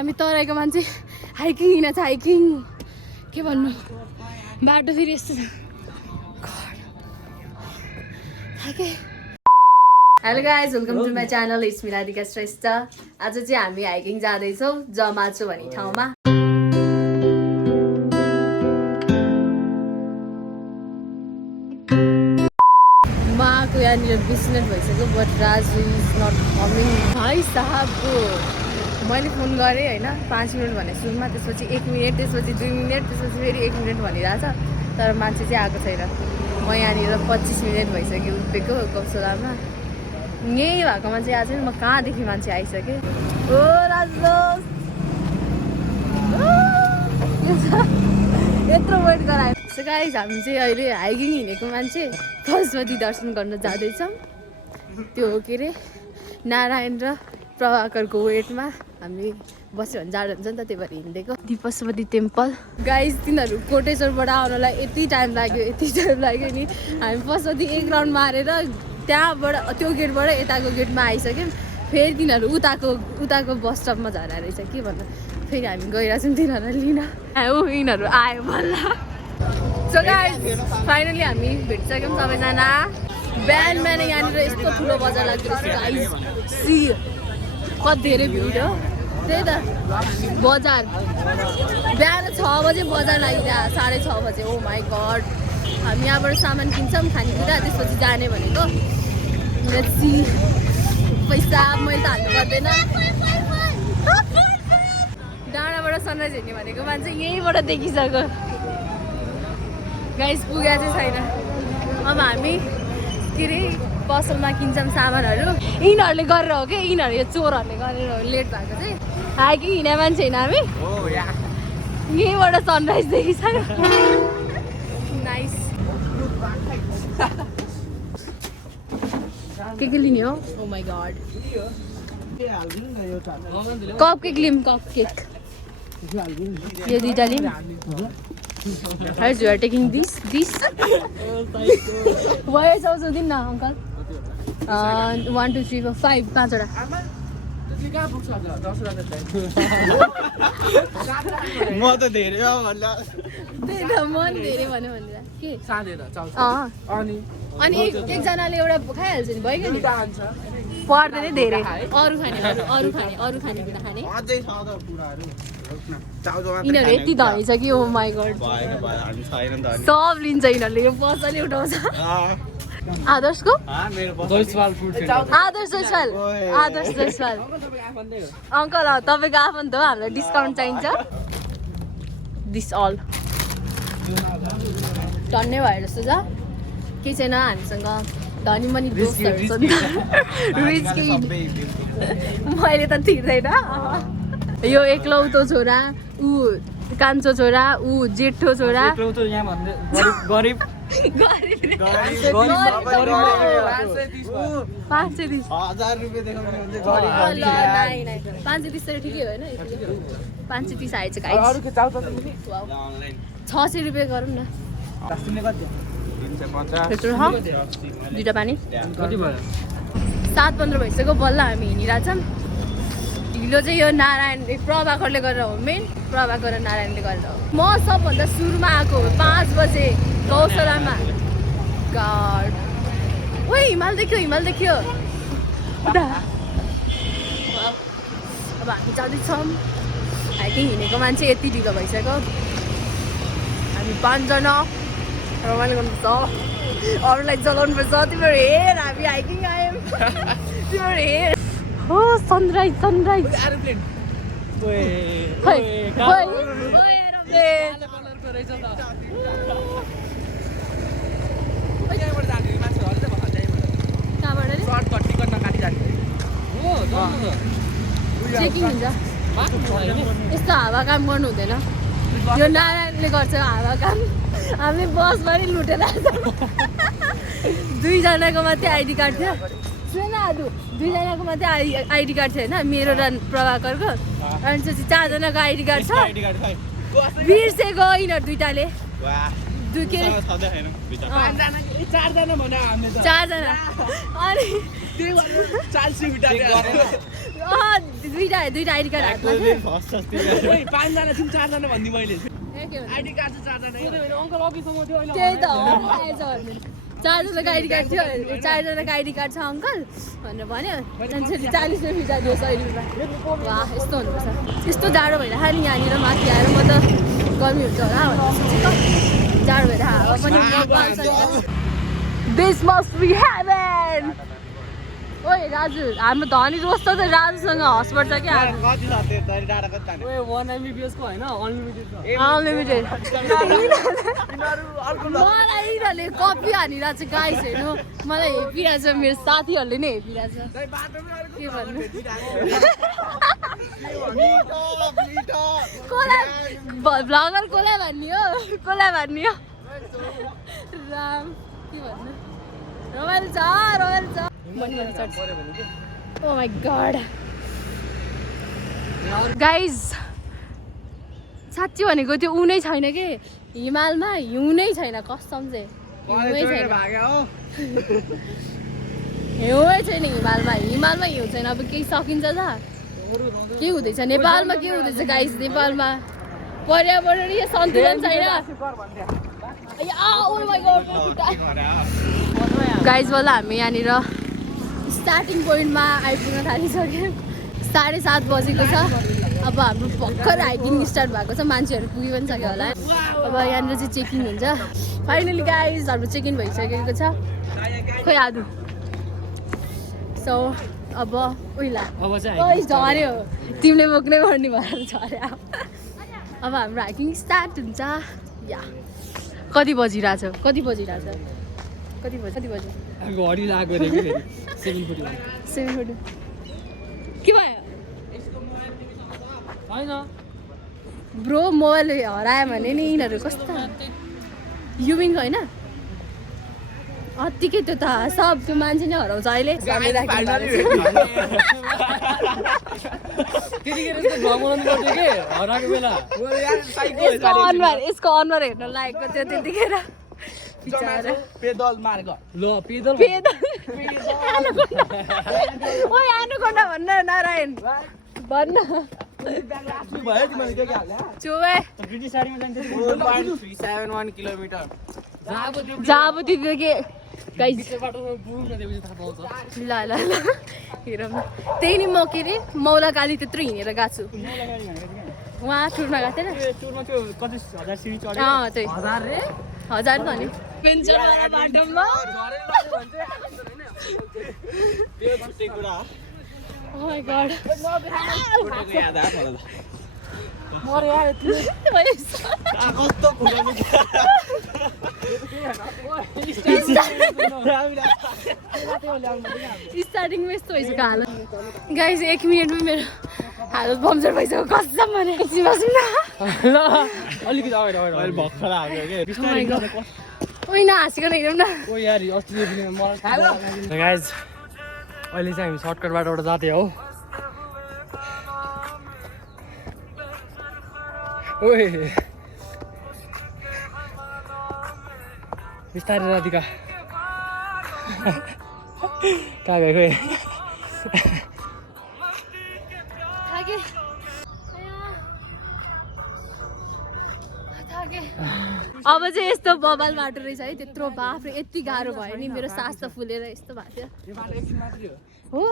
हामी तराईको मान्छे हाइकिङ हिँड्छ हाइकिङ के भन्नु बाटो फेरि यस्तो छ hello guys welcome to my channel it's me Radhika Shrestha आज चाहिँ हामी हाइकिङ जाँदैछौँ जमाचो भन्ने ठाउँमा माको यहाँनिर 20 मिनट भइसक्यो but Raju is not coming भाइ साहबको मैले फोन गरेँ होइन 5 मिनट भने सुरुमा त्यसपछि 1 मिनट त्यसपछि 2 मिनट त्यसपछि फेरि 1 मिनट भनिरहेछ तर मान्छे चाहिँ आएको छैन म यहाँनिर 25 मिनट भइसक्यो उभिएको कौशलामा यही भएको मान्छे आएको छैन म कहाँदेखि मान्छे आइसकेँ ओ राजु यत्रो वेट गरायो सो गाइज हामी चाहिँ अहिले हाइकिङ हिँडेको मान्छे पशुपति दर्शन गर्न जाँदैछौँ त्यो हो के अरे नारायण र प्रभाकरको वेटमा हामी बस्यो भने जाडो हुन्छ नि त त्यही भएर हिँडेको दि पशुपति टेम्पल गाइज तिनीहरू कोटेश्वरबाट आउनलाई यति टाइम लाग्यो नि हामी पशुपति एक राउन्ड मारेर त्यहाँबाट त्यो गेटबाट यताको गेटमा आइसक्यौँ फेरि तिनीहरू उताको बस स्टपमा झरेर रहेछ के भन्नु फेरि हामी गइरहेछौँ तिनीहरूलाई लिन यिनीहरू आयो बल्ल सो गाइज फाइनली हामी भेटिसक्यौँ सबैजना बिहान यहाँनिर यस्तो ठुलो बजार लाग्दो रहेछ गाइज सी कति धेरै भिड हो त्यही त बजार बिहान 6 बजे बजार लागिरहेको 6:30 बजे ओ माई गड हामी यहाँबाट सामान किन्छौँ खानेकुरा त्यसपछि जाने भनेको पैसा मैले त हाल्नु पर्दैन डाँडाबाट सनराइज हेर्ने भनेको मान्छे यहीँबाट देखिसक्यो गाइस पुगेको चाहिँ छैन अब हामी के अरे पसलमा किन्छौँ सामानहरू यिनीहरूले गरेर हो कि यिनीहरू यो चोरहरूले गरेर हो लेट भएको चाहिँ हाइकिङ हिँड्ने मान्छे होइन हामी यहीँबाट सनराइज देखिसक्यो नाइस के लिने हो oh my god cupcake लिम कप केक यो दुईटा लिम As you are taking this why is also din na uncle 1 2 3 4 5 पाँचवटा म त धेरै हो भन्ला त्यही त म नि धेरै भन्यो भनेर के अनि एकजनाले एउटा खाइहाल्छ नि भइगयो नि पर्दैन धेरै अरू खानेकुरा खाने यिनीहरू यति धनी छ कि ओ माई गड सब लिन्छ यिनीहरूले यो पसले उठाउँछ आदर्शको आदर्श जयसवाल अङ्कल तपाईँको आफन्त हो हामीलाई डिस्काउन्ट चाहिन्छ दिस अल टन्नै भएर जस्तो छ के छैन हामीसँग धनी मनी दोस्तहरू छ नि रिच कि मैले त तिर्दैन यो एकलौतो छोरा ऊ कान्छो छोरा ऊ जेठो छोरा गरिब 530 ठिकै होइन 530 आएछ 600 रुपियाँ गरौँ न दुईटा पानी 7:15 भइसक्यो बल्ल हामी हिँडिरहेछौँ ढिलो चाहिँ यो नारायण प्रभाकरले गरेर हो मेन प्रभाकर र नारायणले गरेर हो म सबभन्दा सुरुमा आएको 5 बजे गौशालामा गड ओ हिमाल देख्यो अब हामी जाँदैछौँ हाइकिङ हिँडेको मान्छे यति ढिलो भइसक्यो हामी 5 जना रमाइलो गर्नुपर्छ अरूलाई जलाउनुपर्छ तिमीहरू हेर हामी हाइकिङ आयौँ तिमीहरू हेर हो सनराइज चेकिङ हुन्छ यस्तो हावा काम गर्नु हुँदैन यो नारायणले गर्छ हावा काम हामीले बसमा नि लुटेर दुईजनाको मात्रै आइडी कार्ड थियो सुन दुईजनाको मात्रै आइडी कार्ड थियो होइन मेरो र प्रभाकरको अनि त्यसपछि 4 जनाको आइडी कार्ड छ बिर्सेको यिनीहरू दुइटाले के अरे 4 जना अनि दुईटा आइडी कार्ड हातमा थियो। पाँचजना थियौँ 4जना भन्दी मैले आइडी कार्ड चाहिँ 4जना अङ्कल अफिसमा थियो अहिले त्यही त आएछ भन्नु 4जनाको आइडी कार्ड थियो 4जनाको आइडी कार्ड छ अङ्कल भनेर भन्यो मान्छेले 40 रुपियाँ फिर्ता दियो 100 रुपियाँ वाह यस्तो हुनुपर्छ यस्तो जाडो भइरहेको नि यहाँनिर माथि आएर म त गर्मी हुन्छ होला भनेर सोचेको जाडो भएर हावा पनि दिस मस्ट बी हेभन ओए राजु हाम्रो धनी दोस्त त राजुसँग हस पर्छ क्या कति छ त्यो तैँले डाटा कति तान्यो? ओए 1 MBPS को हैन अनलिमिटेड छ अनलिमिटेड यिनीहरू अर्को मलाई यिनीहरूले कपी हानिरहेको छ गाइस हेर्नु मलाई हेपिरहेछ मेरो साथीहरूले नै हेपिरहेछ के भन्नु कसलाई भ्लगर कसलाई भन्ने हो राम के भन्नु रमाइलो छ ओ माई गड गाइज साँच्ची भनेको त्यो ऊ नै छैन कि हिमालमा हिउँ नै छैन कसम चाहिँ हिउँै छैन हिउँै छैन हिमालमा हिउँ छैन अब केही सकिन्छ त के हुँदैछ नेपालमा के हुँदैछ गाइज नेपालमा पर्यावरणीय सन्तुलन छैन गाइज बल्ल हामी यहाँनिर स्टार्टिङ पोइन्टमा आइपुग्न थालिसक्यौँ 7:30 बजेको छ अब हाम्रो भर्खर हाइकिङ स्टार्ट भएको छ मान्छेहरू पुगि पनि सक्यो होला अब यहाँनिर चाहिँ चेकिङ हुन्छ फाइनली गाइज हाम्रो चेकिङ भइसकेको छ खोइ आदु सो अब उइला अब चाहिँ झऱ्यो तिमीले बोक्नै पर्ने भएर झऱ्यो अब हाम्रो हाइकिङ स्टार्ट हुन्छ या कति बजिरहेछ घडी लाग्यो रे कि 7:40 के भयो हैन ब्रो मोबाइल हरायो भने नि यिनीहरू कस्तो युमिङ होइन अत्तिकै त्यो त सब त्यो मान्छे नै हराउँछ अहिले त्यतिखेर चाहिँ भ्लग बनाउनु पर्थ्यो के हराएको बेला यसको अनुहार हेर्न लागेको थियो त्यतिखेर पेदल मार्ग ल पेदल ओइ आनुकोण्डा भन्न नारायण भन्न भयो तिमीले के हाल्या चुवे ब्रिटिस आर्मीमा जान्छ 4.371 किलोमिटर जहाँ अब त्यो के गाइस बाटोमा पुग्नु न त्यसपछि थाहा पाउँछ ल हेरौँ त्यही नि म के अरे मौला काली त्यत्रो हिँडेर गएको छु उहाँ टुरमा गएको थिएन टुरमा त्यो कति 1000 सिडी चढ्यो त्यही 1000 रे 1000 त नि पेन्सनवाला बाटोमा त्यो छुट्टै कुरा Oh my god. फोटोको याद आयो मलाई मरे यार कस्तो खुलाको स्टार्टिङमा यस्तो भइसक्यो हालत गाइस 1 मिनटमा मेरो हालत पम्चर भइसक्यो कसम भने एकछिन बसौँ न ल अलिकति अगाडि अहिले भर्खर आएको के बिस्तारै ओइ नहाँसिकन हिँडौँ न ओ यार अस्ति मलाई गाइस अहिले चाहिँ हामी सर्टकट बाटोबाट जाँदै हो ओए बिस्तारै राधिका कहाँ गएको अब चाहिँ यस्तो बबाल बाटो रहेछ है त्यत्रो बाफ्रे यति गाह्रो भयो नि मेरो सास त फुलेर यस्तो भएको थियो हो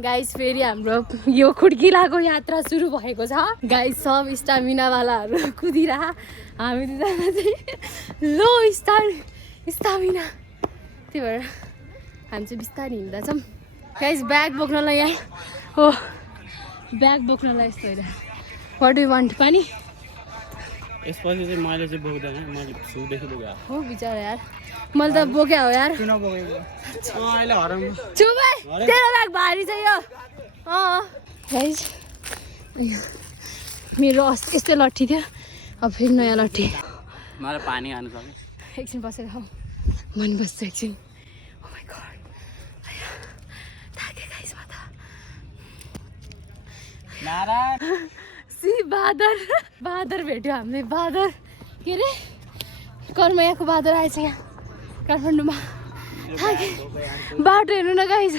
गाइस फेरि हाम्रो यो खुड्किलाको यात्रा सुरु भएको छ गाइस सब स्टामिनावालाहरू कुदिरह हामी दुईजना चाहिँ लो स्टामिना त्यही भएर हामी चाहिँ बिस्तारै हिँड्दैछौँ गाइस ब्याग बोक्नलाई यहाँ हो ब्याग बोक्नलाई यस्तो होइन वाट डु वान्ट पानी यसपछि चाहिँ मैले चाहिँ बोक्दैन मैले सुदेखि बोकेँ हो बिचारा यार मैले त बोक्या हो यार किन बोकेको अहिले हराउनु चुप है तेरो ब्याग भारी छ यो गाइस मेरो अस्ति यस्तै लट्ठी थियो अब फेरि नयाँ लट्ठी मलाई पानी खानु छ एकछिन बसेर खाऊ मन बस्छ एकछिन ओ माय गॉड थाके गाइस म त नारायण सी बादर भेट्यो हामीले बादर के अरे कर्मयाको बादर आएछ यहाँ काठमाडौँमा थाके बाटो हेर्नु न गाइस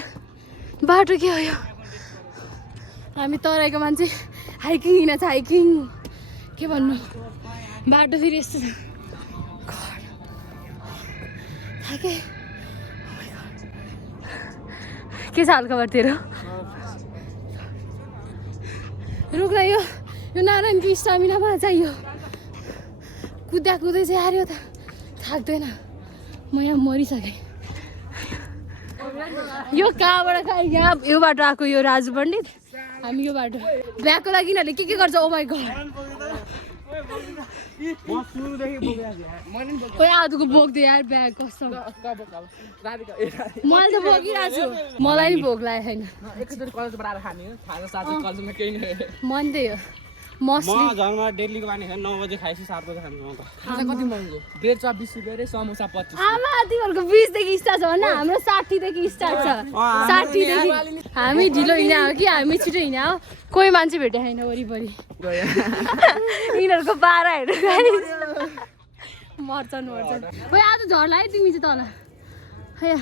बाटो के हो यो हामी तराईको मान्छे हाइकिङ हिँड्न छ हाइकिङ के भन्नु बाटो फेरि यस्तो छ थाके के छ हालखबर तेरो रुख यो नारायणको स्टामिनामा चाहियो कुद्दा कुद्दै चाहिँ आयो त थाक्दैन म यहाँ मरिसकेँ यो कहाँबाट कहाँ यहाँ यो बाटो आएको यो राजु पण्डित हामी यो बाटो ब्यागको लागि यिनीहरूले के गर्छ ओ माई गड खोइ आधोको बोक्दै यार ब्याग कस्तो मैले त बोकिरहेको छु मलाई नि भोक लागेको छैन मन त्यही हो मस्ली घरमा डेलीको बानी 9 बजे खाएपछि 7 बजे खान्छु म त कति महँगो ब्रेड चप 20 रुपैयाँ रे समोसा 25 आमा तिमीहरूको 20 देखि स्टार्ट छ भन्न हाम्रो 60 देखि स्टार्ट छ 60 देखि हामी ढिलो हिँड्या हो कि हामी छिटो हिँड्या हो कोही मान्छे भेटे छैन वरिपरि यिनीहरूको पारा हेर्नु मर्छन् खोइ आज झर लाग्यो तिमी चाहिँ तल है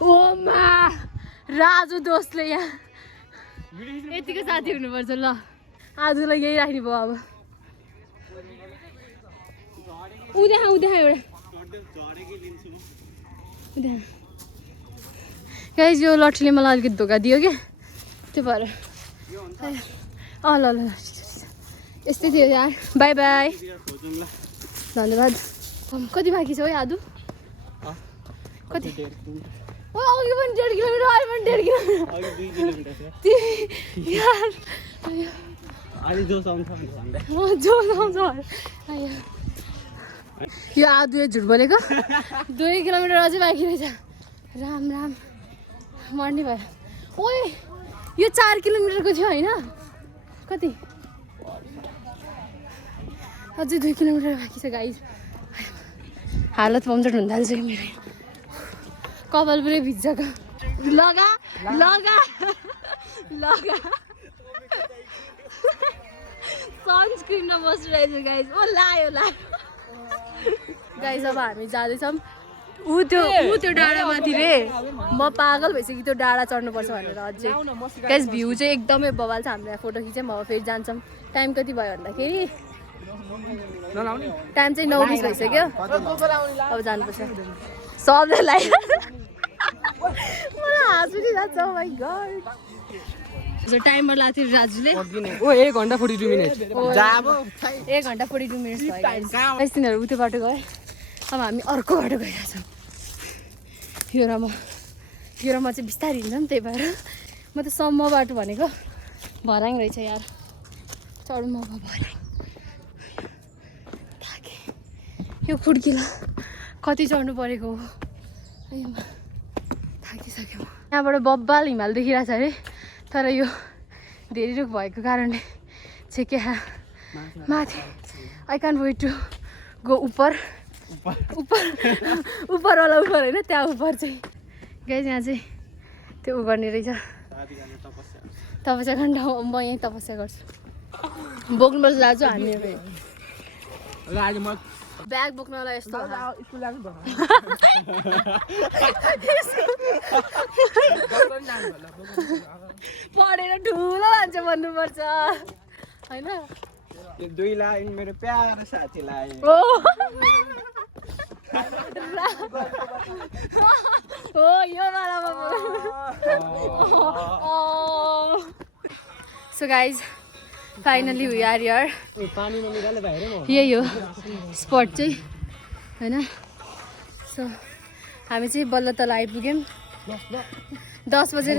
ओ मा राजु दोस्तले यहाँ यतिको साथी हुनुपर्छ ल आजलाई यही राख्ने भयो अब उद्या एउटा गाइस यो लट्ठीले मलाई अलिकति धोका दियो क्या त्यो भएर ल यस्तै थियो यार बाई बाई धन्यवाद कति बाँकी छ है आदु कति ओ अघि पनि 1.5 किलोमिटर अहिले पनि 1.5 किलोमिटर यो आदु झुट बोलेको 2 किलोमिटर अझै बाँकी रहेछ राम राम मर्ने भयो ओए यो 4 किलोमिटरको थियो होइन कति अझै 2 किलोमिटर बाँकी छ गाइस हालत पम्चर हुन थाल्छ कि मेरो कपाल पुरै भिज्जको लगा सनस्क्रिन नबसिरहेछ गाइस ओ लायो गाइस अब हामी जाँदैछौँ ऊ त्यो डाँडामाथि रे म पागल भइसक्यो त्यो डाँडा चढ्नुपर्छ भनेर अझै गाइस भ्यू चाहिँ एकदमै बवाल छ हाम्रो यहाँ फोटो खिचौँ अब फेरि जान्छौँ टाइम कति भयो भन्दाखेरि टाइम चाहिँ 9:20 भइसक्यो अब जानुपर्छ सबैलाई मलाई हाँस उठिरहेको छ माइ गड टाइमर लाग्थ्यो राजुले ओ 1 घण्टा 42 मिनेट 1 घण्टा 42 मिनट भयो गाइस तिनीहरू उतै बाटो गए अब हामी अर्को बाटो गइरहेछौँ यो र म चाहिँ बिस्तारै हिँड्छौँ त्यही भएर म त सम्म बाटो भनेको भराङ रहेछ यार चढ्नु म भराङ थाकेँ यो खुड्किलो कति चढ्नु परेको हो थाकिसक्यो म यहाँबाट बब्बाल हिमाल देखिरहेको छ अरे तर यो धेरै रुख भएको कारणले चाहिँ के माथि I can wait to go उपरवाला उपर होइन त्यहाँ उपर चाहिँ गाइस यहाँ चाहिँ त्यो उ गर्ने रहेछ तपस्या गर्न म यहीँ तपस्या गर्छु बोक्नुपर्छ दाजु हामी ब्याग बोक्नलाई यस्तो पढेर ठुलो मान्छे भन्नुपर्छ होइन 2 लाइन मेरो प्यारो साथीलाई हो यो वालामा so guys finally we are here यही हो स्पट चाहिँ होइन सो हामी चाहिँ बल्ल तल आइपुग्यौँ 10 बजेर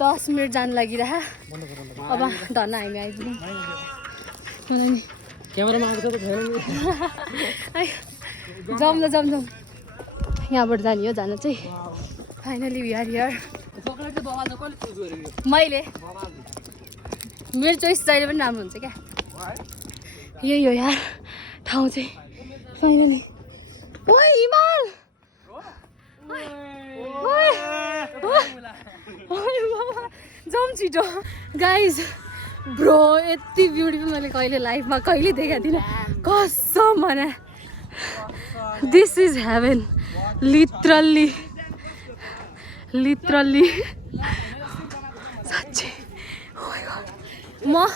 10 मिनट जानु लागिरह अब धन्न हामी आइपुग्यौँ मलाई नि क्यामेरामा आउँछ त छैन नि जाउँ यहाँबाट जाने हो जान चाहिँ फाइनली वी आर हियर मैले मेरो चोइस जहिले पनि राम्रो हुन्छ क्या यही हो यार ठाउँ चाहिँ फाइनली ओ हिमाल जाउँ छिटो गाइज ब्रो यति ब्युटिफुल मैले कहिले लाइफमा कहिले देखाएको थिइनँ कसम भने this is heaven literally literally साँच्चै म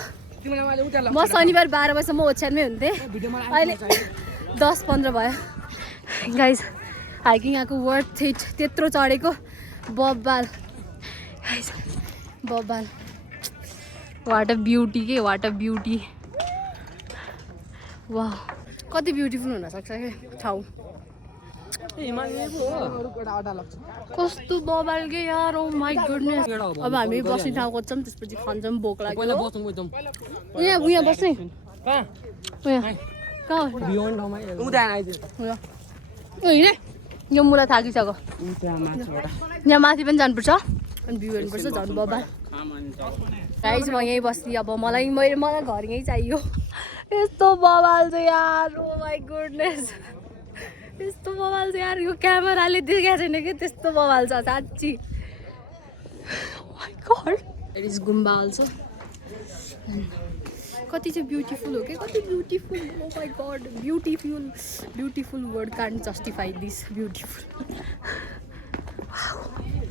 शनिबार 12 बजीसम्म ओछ्यानमै हुन्थेँ अहिले 10-15 भयो गाइज हाइकिङ आएको वर्थ इट त्यत्रो चढेको बब्बाल गाइज बब्बाल वाट अ ब्युटी के वाट अ ब्युटी वाह कति ब्युटिफुल हुनसक्छ क्या ठाउँ कस्तो बबाल के यार ओ माई गुडनेस अब हामी बस्ने ठाउँ खोज्छौँ त्यसपछि खान्छौँ भोक लाग्यो यहाँ बस्ने यो मुला थाकिसक्यो यहाँ माथि पनि जानुपर्छ अनि भ्यू हेर्नुपर्छ झन् बबाल गाइस म यहीँ बस्ने अब मलाई घर यहीँ चाहियो यस्तो बबाल छ यार ओ माई गुडनेस त्यस्तो बवाल छ यार यो क्यामेराले देखाएको छैन कि त्यस्तो बवाल छ साँच्ची गुम्बा हाल्छ कति चाहिँ ब्युटिफुल हो कि कति beautiful oh my god beautiful word can't justify this beautiful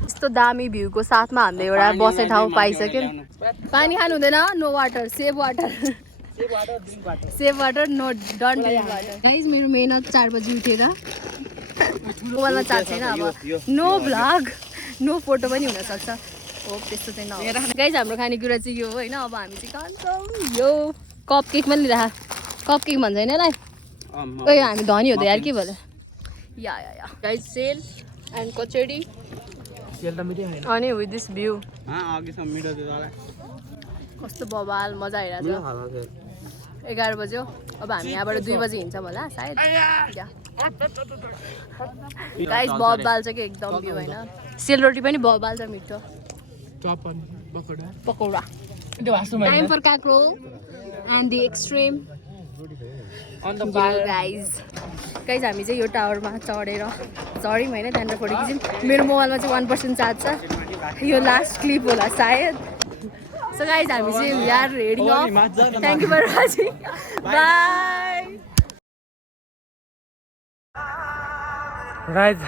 यस्तो दामी भ्यूको साथमा हामीले एउटा बस्ने ठाउँ पाइसक्यौँ पानी खानु हुँदैन no water save water no don't drink water guys मेरो मेहनत 4 बजी उठेर मोबाइलमा चार्ज छैन अब नो भ्लग नो फोटो पनि हुनसक्छ हो त्यस्तो चाहिँ नहोस् गाइज हाम्रो खानेकुरा चाहिँ यो होइन अब हामी चाहिँ खान्छौँ यो कप केक पनि लिएर कप केक भन्छ होइन यसलाई ओ हामी धनी हो त यार के भयो yeah guys sale and kachori अनि विथ दिस भ्यू कस्तो बवाल मजा आइरहेको छ 11 बज्यो अब हामी यहाँबाट 2 बजी हिँड्छौँ होला सायद गाइस बवाल छ कि एकदम भ्यू होइन सेलरोटी पनि बवाल छ मिठो पकौडा टाइम फर काक्रोल एन्ड द एक्सट्रिम गाइज हामी चाहिँ यो टावरमा चढ्यौँ होइन त्यहाँनिर फोटो खिच्यौँ मेरो मोबाइलमा चाहिँ 1% चार्ज छ यो लास्ट क्लिप होला सायद So guys, हामी चाहिँ we are heading off. Thank you for watching. Bye. Guys,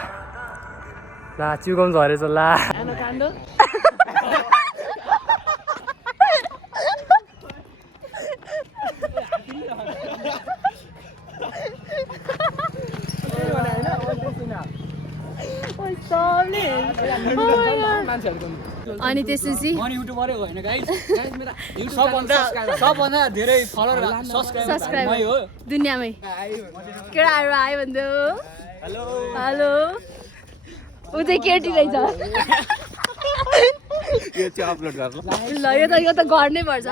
ला चिउगम झरेछ ला अनि त्यसपछि युट्युबरै होइन गाइस मेरो सबभन्दा धेरै फलोअर सब्स्क्राइबर हो दुनियाँमै केटाहरू आयो भन्दै हेलो ऊ चाहिँ केटी रहेछ यो चाहिँ अपलोड गर्नु ल यो त गर्नै पर्छ